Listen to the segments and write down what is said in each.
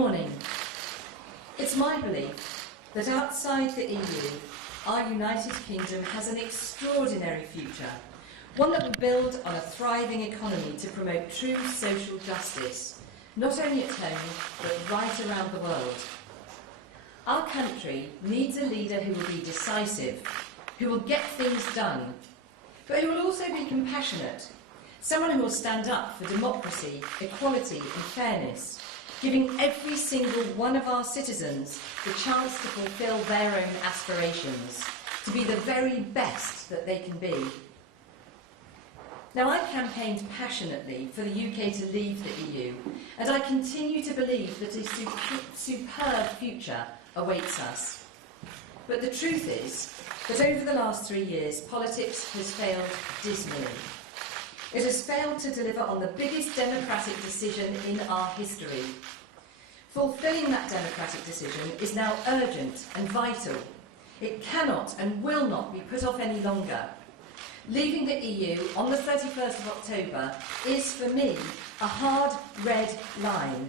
morning. It's my belief that outside the EU, our United Kingdom has an extraordinary future, one that will build on a thriving economy to promote true social justice, not only at home, but right around the world. Our country needs a leader who will be decisive, who will get things done, but who will also be compassionate, someone who will stand up for democracy, equality and fairness, giving every single one of our citizens the chance to fulfil their own aspirations, to be the very best that they can be. Now, I campaigned passionately for the UK to leave the EU, and I continue to believe that a superb future awaits us. But the truth is that over the last 3 years, politics has failed dismally. It has failed to deliver on the biggest democratic decision in our history. Fulfilling that democratic decision is now urgent and vital. It cannot and will not be put off any longer. Leaving the EU on the 31st of October is, for me, a hard red line.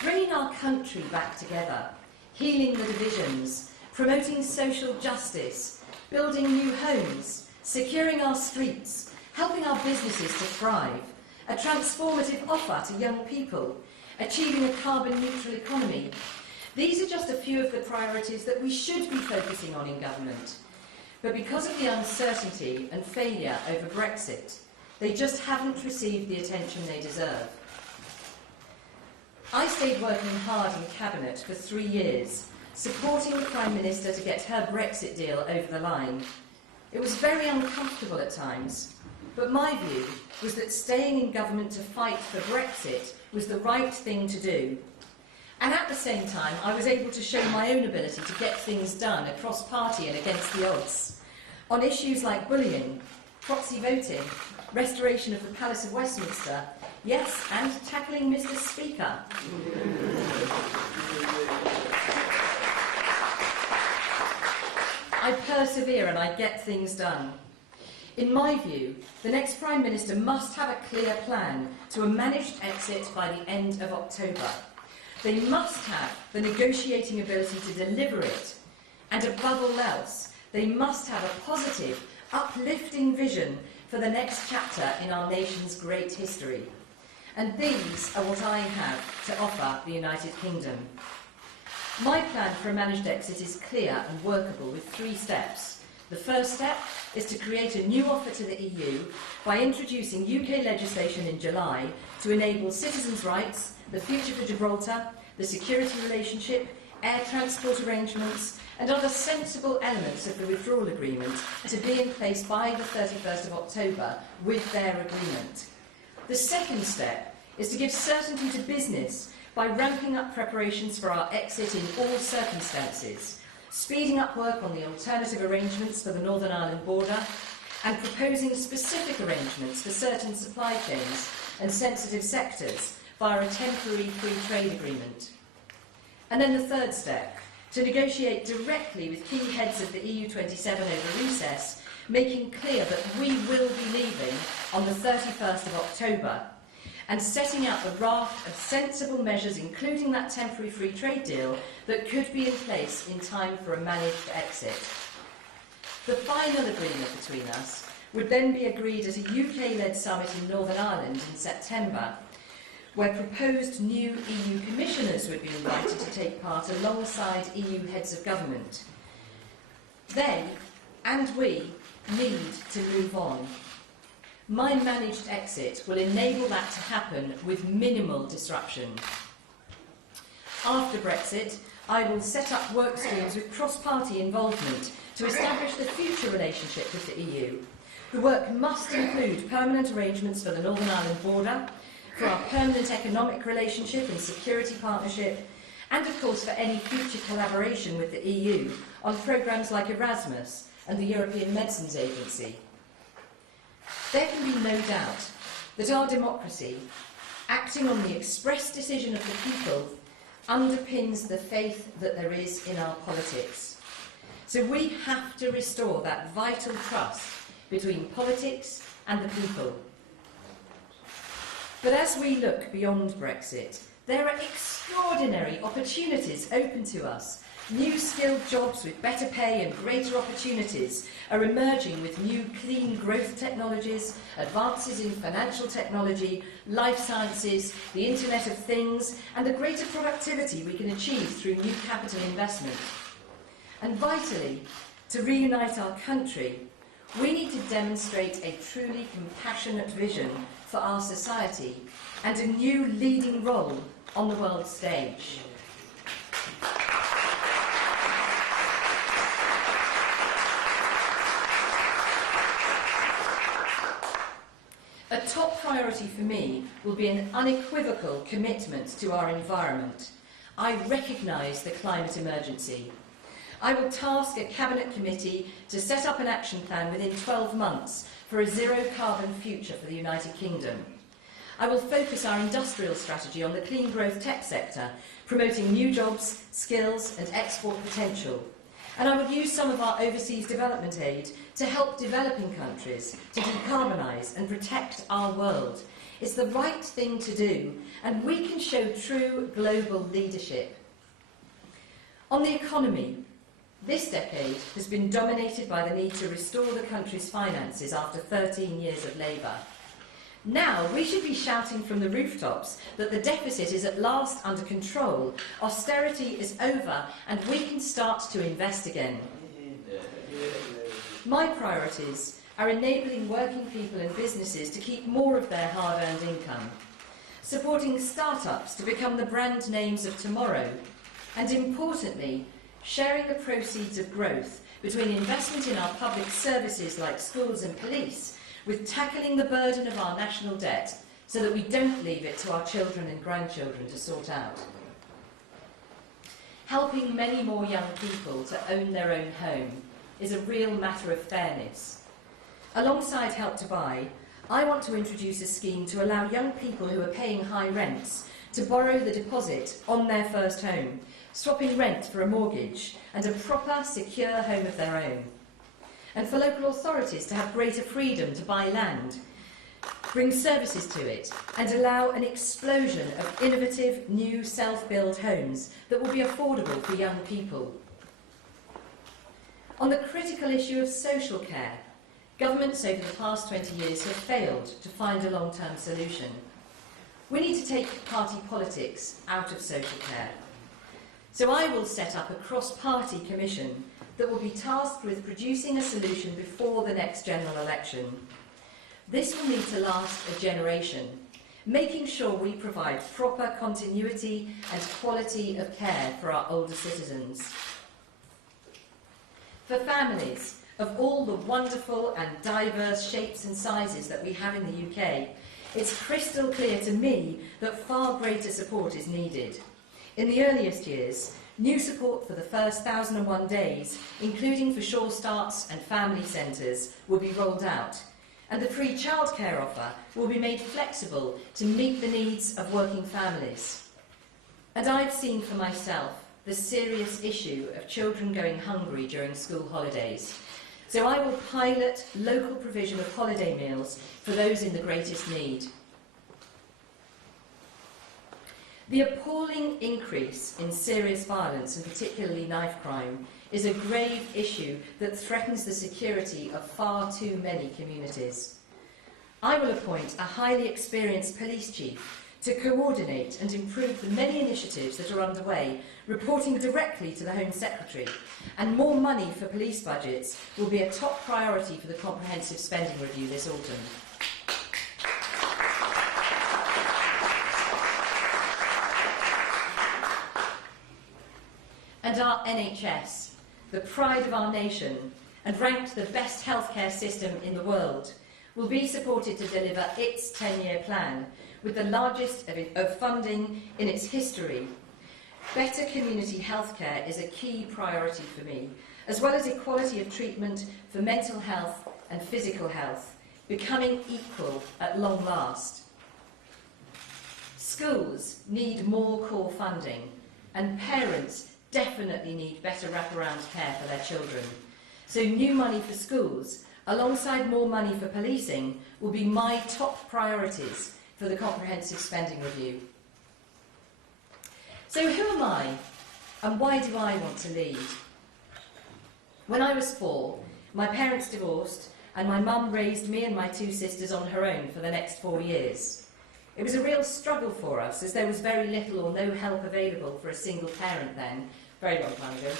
Bringing our country back together, healing the divisions, promoting social justice, building new homes, securing our streets, helping our businesses to thrive, a transformative offer to young people, achieving a carbon-neutral economy. These are just a few of the priorities that we should be focusing on in government. But because of the uncertainty and failure over Brexit, they just haven't received the attention they deserve. I stayed working hard in Cabinet for 3 years, supporting the Prime Minister to get her Brexit deal over the line. It was very uncomfortable at times, but my view was that staying in government to fight for Brexit was the right thing to do. And at the same time, I was able to show my own ability to get things done across party and against the odds, on issues like bullying, proxy voting, restoration of the Palace of Westminster, yes, and tackling Mr. Speaker. I persevere and I get things done. In my view, the next Prime Minister must have a clear plan to a managed exit by the end of October. They must have the negotiating ability to deliver it. And above all else, they must have a positive, uplifting vision for the next chapter in our nation's great history. And these are what I have to offer the United Kingdom. My plan for a managed exit is clear and workable with 3 steps. The first step is to create a new offer to the EU by introducing UK legislation in July to enable citizens' rights, the future for Gibraltar, the security relationship, air transport arrangements and other sensible elements of the withdrawal agreement to be in place by the 31st of October with their agreement. The second step is to give certainty to business by ramping up preparations for our exit in all circumstances, speeding up work on the alternative arrangements for the Northern Ireland border, and proposing specific arrangements for certain supply chains and sensitive sectors via a temporary free trade agreement. And then the third step, to negotiate directly with key heads of the EU27 over recess, making clear that we will be leaving on the 31st of October, and setting out the raft of sensible measures, including that temporary free trade deal, that could be in place in time for a managed exit. The final agreement between us would then be agreed at a UK-led summit in Northern Ireland in September, where proposed new EU commissioners would be invited to take part alongside EU heads of government. They, and we, need to move on. My managed exit will enable that to happen with minimal disruption. After Brexit, I will set up work streams with cross-party involvement to establish the future relationship with the EU. The work must include permanent arrangements for the Northern Ireland border, for our permanent economic relationship and security partnership, and of course for any future collaboration with the EU on programmes like Erasmus and the European Medicines Agency. There can be no doubt that our democracy, acting on the express decision of the people, underpins the faith that there is in our politics. So we have to restore that vital trust between politics and the people. But as we look beyond Brexit, there are extraordinary opportunities open to us. New skilled jobs with better pay and greater opportunities are emerging with new clean growth technologies, advances in financial technology, life sciences, the Internet of Things, and the greater productivity we can achieve through new capital investment. And vitally, to reunite our country, we need to demonstrate a truly compassionate vision for our society and a new leading role on the world stage. A top priority for me will be an unequivocal commitment to our environment. I recognise the climate emergency. I will task a Cabinet Committee to set up an action plan within 12 months for a zero-carbon future for the United Kingdom. I will focus our industrial strategy on the clean growth tech sector, promoting new jobs, skills and export potential. And I will use some of our overseas development aid to help developing countries to decarbonise and protect our world. It's the right thing to do, and we can show true global leadership. On the economy, this decade has been dominated by the need to restore the country's finances after 13 years of Labour. Now we should be shouting from the rooftops that the deficit is at last under control, austerity is over, and we can start to invest again. My priorities are enabling working people and businesses to keep more of their hard-earned income, supporting start-ups to become the brand names of tomorrow, and importantly, sharing the proceeds of growth between investment in our public services like schools and police, with tackling the burden of our national debt so that we don't leave it to our children and grandchildren to sort out. Helping many more young people to own their own home is a real matter of fairness. Alongside Help to Buy, I want to introduce a scheme to allow young people who are paying high rents to borrow the deposit on their first home, swapping rent for a mortgage and a proper, secure home of their own. And for local authorities to have greater freedom to buy land, bring services to it, and allow an explosion of innovative, new self-build homes that will be affordable for young people. On the critical issue of social care, governments over the past 20 years have failed to find a long-term solution. We need to take party politics out of social care. So I will set up a cross-party commission that will be tasked with producing a solution before the next general election. This will need to last a generation, making sure we provide proper continuity and quality of care for our older citizens. For families of all the wonderful and diverse shapes and sizes that we have in the UK, it's crystal clear to me that far greater support is needed. In the earliest years, new support for the first 1,001 days, including for Sure Starts and family centres, will be rolled out, and the free childcare offer will be made flexible to meet the needs of working families. And I've seen for myself the serious issue of children going hungry during school holidays, so I will pilot local provision of holiday meals for those in the greatest need. The appalling increase in serious violence, and particularly knife crime, is a grave issue that threatens the security of far too many communities. I will appoint a highly experienced police chief to coordinate and improve the many initiatives that are underway, reporting directly to the Home Secretary, and more money for police budgets will be a top priority for the comprehensive spending review this autumn. And our NHS, the pride of our nation, and ranked the best healthcare system in the world, will be supported to deliver its 10-year plan, with the largest of funding in its history. Better community healthcare is a key priority for me, as well as equality of treatment for mental health and physical health, becoming equal at long last. Schools need more core funding, and parents definitely need better wraparound care for their children. So new money for schools, alongside more money for policing, will be my top priorities for the Comprehensive Spending Review. So who am I, and why do I want to lead? When I was 4, my parents divorced, and my mum raised me and my 2 sisters on her own for the next 4 years. It was a real struggle for us, as there was very little or no help available for a single parent then, very long time ago.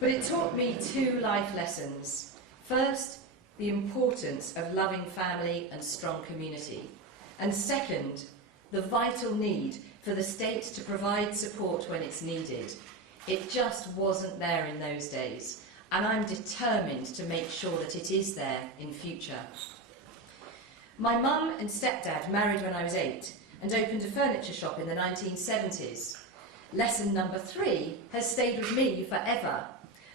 But it taught me 2 life lessons. First, the importance of loving family and strong community. And second, the vital need for the state to provide support when it's needed. It just wasn't there in those days, and I'm determined to make sure that it is there in future. My mum and stepdad married when I was 8 and opened a furniture shop in the 1970s. Lesson number 3 has stayed with me forever,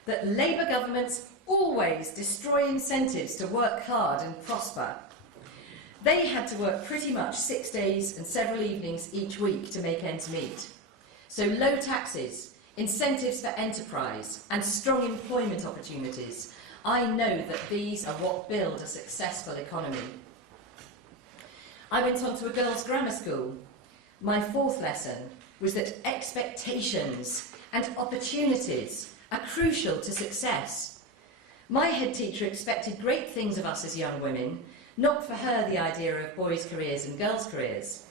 that Labour governments always destroy incentives to work hard and prosper. They had to work pretty much 6 days and several evenings each week to make ends meet. So low taxes, incentives for enterprise and strong employment opportunities, I know that these are what build a successful economy. I went on to a girls' grammar school. My 4th lesson was that expectations and opportunities are crucial to success. My head teacher expected great things of us as young women, not for her the idea of boys' careers and girls' careers.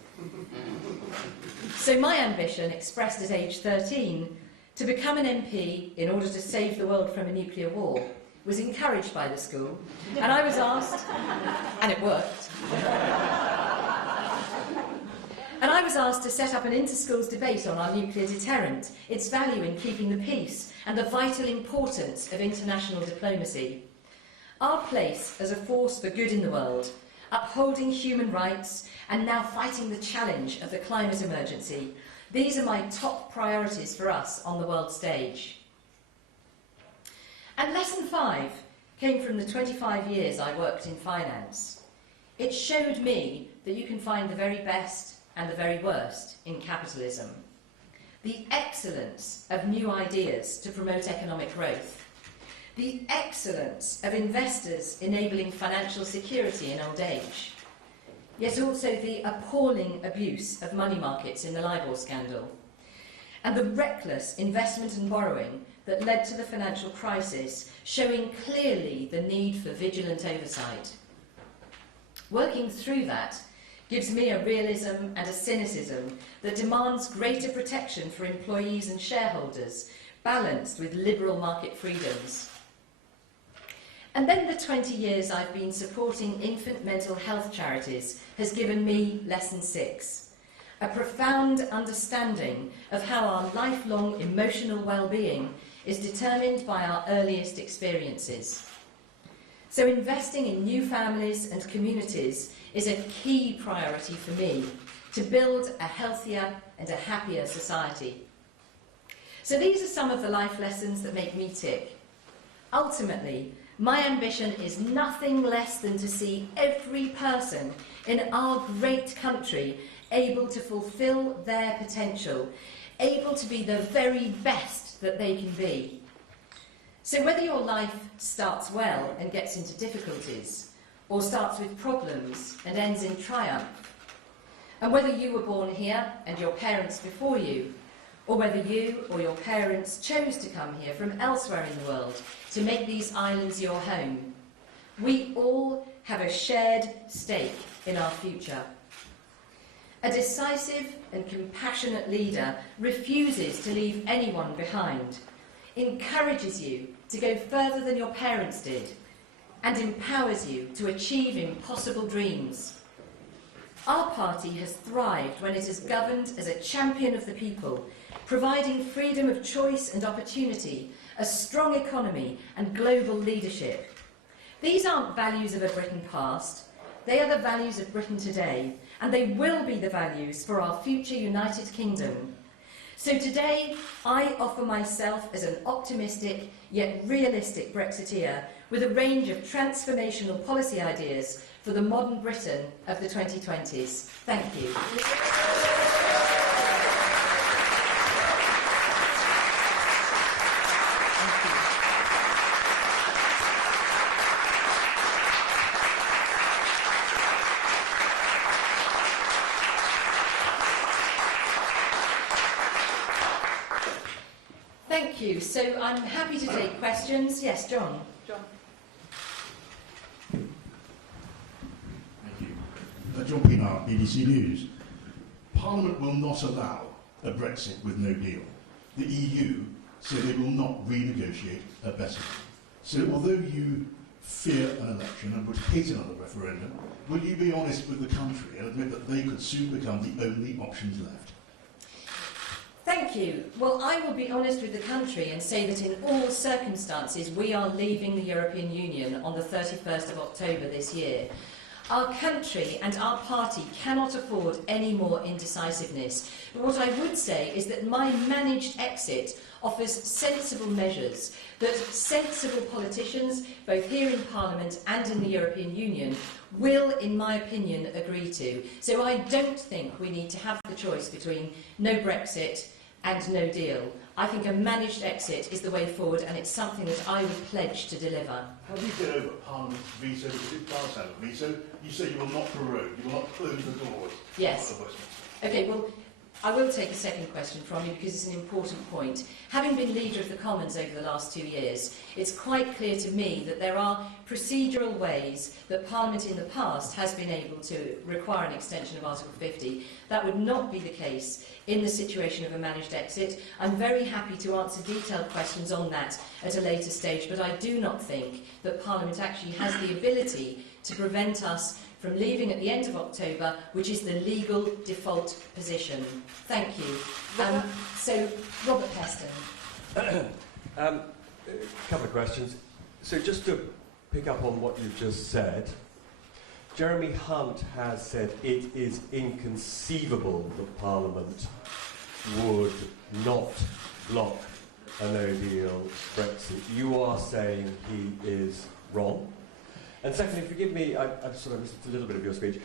So my ambition, expressed at age 13, to become an MP in order to save the world from a nuclear war, was encouraged by the school, and I was asked, and it worked, and I was asked to set up an inter-schools debate on our nuclear deterrent, its value in keeping the peace, and the vital importance of international diplomacy. Our place as a force for good in the world, upholding human rights, and now fighting the challenge of the climate emergency, these are my top priorities for us on the world stage. And lesson 5 came from the 25 years I worked in finance. It showed me that you can find the very best and the very worst in capitalism. The excellence of new ideas to promote economic growth. The excellence of investors enabling financial security in old age. Yet also the appalling abuse of money markets in the LIBOR scandal. And the reckless investment and borrowing that led to the financial crisis, showing clearly the need for vigilant oversight. Working through that gives me a realism and a cynicism that demands greater protection for employees and shareholders, balanced with liberal market freedoms. And then the 20 years I've been supporting infant mental health charities has given me lesson 6, a profound understanding of how our lifelong emotional well-being is determined by our earliest experiences. So investing in new families and communities is a key priority for me to build a healthier and a happier society. So these are some of the life lessons that make me tick. Ultimately, my ambition is nothing less than to see every person in our great country able to fulfil their potential, able to be the very best that they can be. So whether your life starts well and gets into difficulties, or starts with problems and ends in triumph, and whether you were born here and your parents before you, or whether you or your parents chose to come here from elsewhere in the world to make these islands your home, we all have a shared stake in our future. A decisive and compassionate leader refuses to leave anyone behind, encourages you to go further than your parents did, and empowers you to achieve impossible dreams. Our party has thrived when it has governed as a champion of the people, providing freedom of choice and opportunity, a strong economy and global leadership. These aren't values of a Britain past, they are the values of Britain today, and they will be the values for our future United Kingdom. So today, I offer myself as an optimistic yet realistic Brexiteer with a range of transformational policy ideas for the modern Britain of the 2020s. Thank you. Thank you. So I'm happy to take questions. Yes, John. John. Thank you. John Pinar, BBC News. Parliament will not allow a Brexit with no deal. The EU say they will not renegotiate a better deal. So although you fear an election and would hate another referendum, will you be honest with the country and admit that they could soon become the only options left? Thank you. Well, I will be honest with the country and say that in all circumstances we are leaving the European Union on the 31st of October this year. Our country and our party cannot afford any more indecisiveness. But what I would say is that my managed exit offers sensible measures that sensible politicians, both here in Parliament and in the European Union, will, in my opinion, agree to. So I don't think we need to have the choice between no Brexit and no deal. I think a managed exit is the way forward, and it's something that I would pledge to deliver. How do you get over Parliament's veto? Because it does have a veto. You say you will not prorogue, you will not close the doors. Yes. Okay, well, I will take a second question from you because it's an important point. Having been Leader of the Commons over the last 2 years, it's quite clear to me that there are procedural ways that Parliament in the past has been able to require an extension of Article 50. That would not be the case in the situation of a managed exit. I'm very happy to answer detailed questions on that at a later stage, but I do not think that Parliament actually has the ability to prevent us from leaving at the end of October, which is the legal default position. Thank you. So, Robert Peston. A couple of questions. So just to pick up on what you've just said, Jeremy Hunt has said it is inconceivable that Parliament would not block a no-deal Brexit. You are saying he is wrong. And secondly, forgive me, I've sort of listened to a little bit of your speech.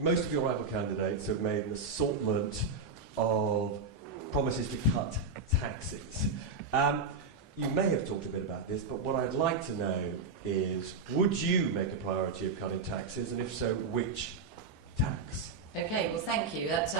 Most of your rival candidates have made an assortment of promises to cut taxes. You may have talked a bit about this, but what I'd like to know is, would you make a priority of cutting taxes, and if so, which tax? Okay, well, thank you. That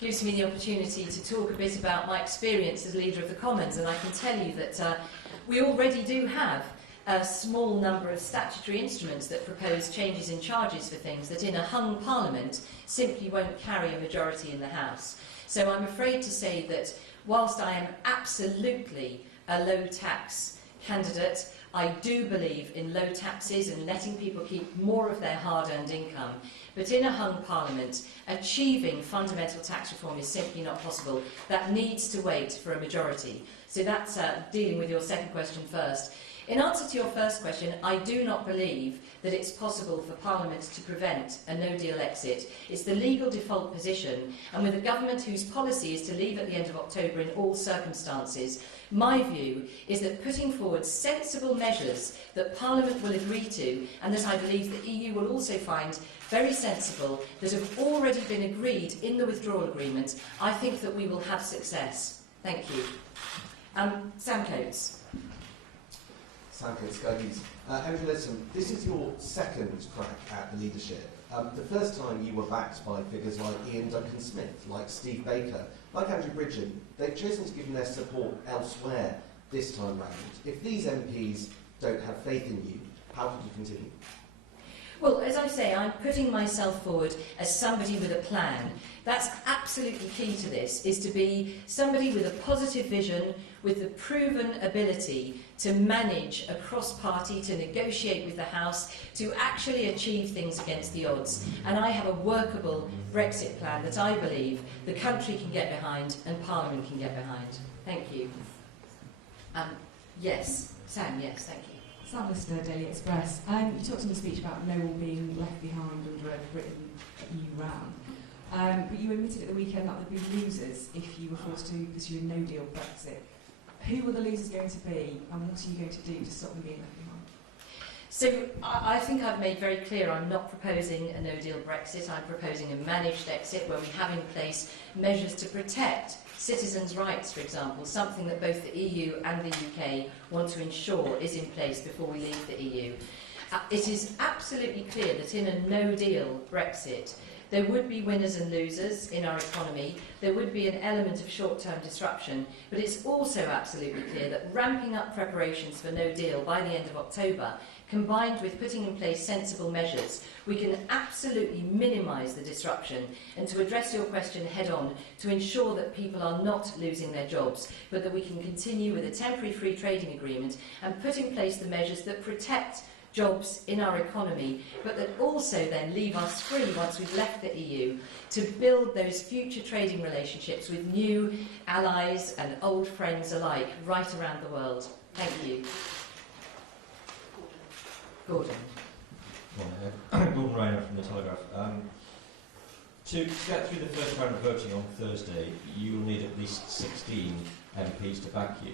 gives me the opportunity to talk a bit about my experience as Leader of the Commons, and I can tell you that we already do have a small number of statutory instruments that propose changes in charges for things that in a hung Parliament simply won't carry a majority in the House. So I'm afraid to say that whilst I am absolutely a low tax candidate, I do believe in low taxes and letting people keep more of their hard-earned income. But in a hung Parliament, achieving fundamental tax reform is simply not possible. That needs to wait for a majority. So that's dealing with your second question first. In answer to your first question, I do not believe that it's possible for Parliament to prevent a no-deal exit. It's the legal default position, and with a government whose policy is to leave at the end of October in all circumstances, my view is that putting forward sensible measures that Parliament will agree to, and that I believe the EU will also find very sensible, that have already been agreed in the withdrawal agreement, I think that we will have success. Thank you. Sam Coates. Andrea Leadsom, this is your second crack at the leadership. The first time you were backed by figures like Ian Duncan Smith, like Steve Baker, like Andrew Bridgen. They've chosen to give their support elsewhere this time round. If these MPs don't have faith in you, how could you continue? Well, as I say, I'm putting myself forward as somebody with a plan. That's absolutely key to this, is to be somebody with a positive vision, with the proven ability to manage across party, to negotiate with the House, to actually achieve things against the odds. And I have a workable Brexit plan that I believe the country can get behind and Parliament can get behind. Thank you. Yes, Sam, yes, thank you. Sam Lister, Daily Express. You talked in the speech about no one being left behind under a Britain EU ran. But you admitted at the weekend that there'd be losers if you were forced to pursue a no-deal Brexit. Who are the losers going to be, and what are you going to do to stop them being left behind? So I think I've made very clear I'm not proposing a no-deal Brexit. I'm proposing a managed exit where we have in place measures to protect citizens' rights, for example, something that both the EU and the UK want to ensure is in place before we leave the EU. It is absolutely clear that in a no-deal Brexit, There would be winners and losers in our economy. There would be an element of short-term disruption. But it's also absolutely clear that ramping up preparations for no deal by the end of October, combined with putting in place sensible measures, we can absolutely minimise the disruption and to address your question head-on, to ensure that people are not losing their jobs, but that we can continue with a temporary free trading agreement and put in place the measures that protect jobs in our economy, but that also then leave us free once we've left the EU to build those future trading relationships with new allies and old friends alike right around the world. Thank you. Gordon. Gordon Rayner from The Telegraph. To get through the first round of voting on Thursday, you will need at least 16 MPs to back you.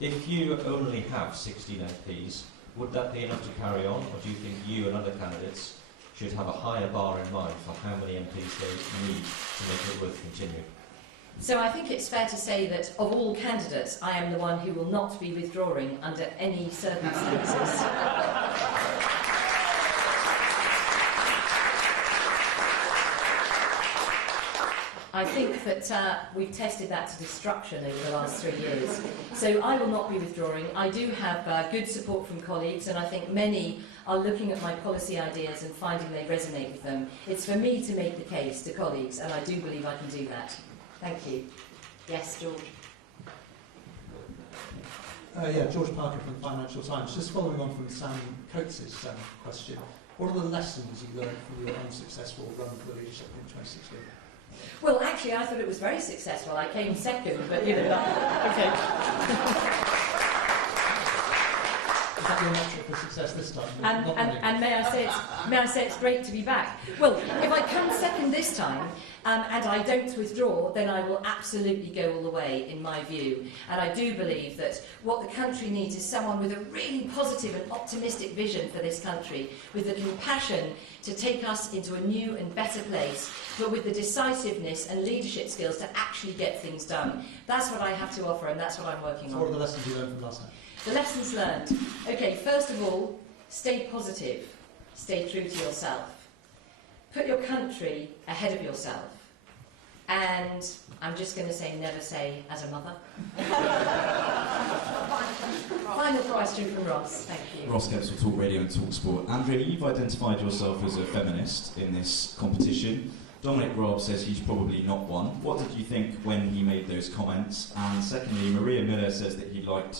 If you only have 16 MPs, would that be enough to carry on, or do you think you and other candidates should have a higher bar in mind for how many MPs they need to make it worth continuing? So I think it's fair to say that of all candidates, I am the one who will not be withdrawing under any circumstances. I think that we've tested that to destruction over the last 3 years. So I will not be withdrawing. I do have good support from colleagues, and I think many are looking at my policy ideas and finding they resonate with them. It's for me to make the case to colleagues, and I do believe I can do that. Thank you. Yes, George. George Parker from the Financial Times. Just following on from Sam Coates' question, what are the lessons you learned from your unsuccessful run for the leadership in 2016? Well, actually, I thought it was very successful. I came second, but you know, okay. Is that your metric for success this time? And may I say it's great to be back. Well, if I come second this time and I don't withdraw, then I will absolutely go all the way, in my view. And I do believe that what the country needs is someone with a really positive and optimistic vision for this country, with the compassion to take us into a new and better place, but with the decisiveness and leadership skills to actually get things done. That's what I have to offer, and that's what I'm working on. So what are the lessons you learned from last time? The lessons learned. Okay, first of all, stay positive. Stay true to yourself. Put your country ahead of yourself. And I'm just going to say, never say as a mother. Final question from Ross. Thank you. Ross Kepsel, Talk Radio and Talk Sport. Andrea, you've identified yourself as a feminist in this competition. Dominic Raab says he's probably not one. What did you think when he made those comments? And secondly, Maria Miller says that she'd like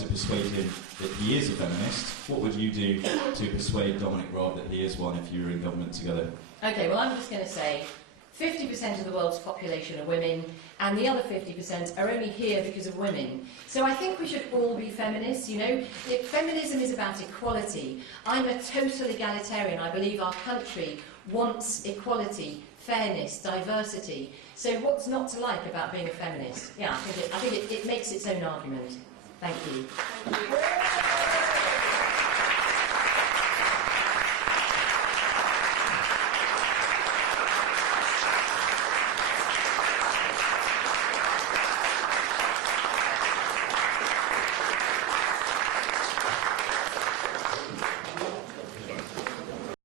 to persuade him that he is a feminist. What would you do to persuade Dominic Raab that he is one if you were in government together? Okay, well, I'm just going to say 50% of the world's population are women, and the other 50% are only here because of women. So I think we should all be feminists, you know. Feminism is about equality. I'm a total egalitarian. I believe our country wants equality, fairness, diversity. So what's not to like about being a feminist? Yeah, I think it makes its own argument. Thank you.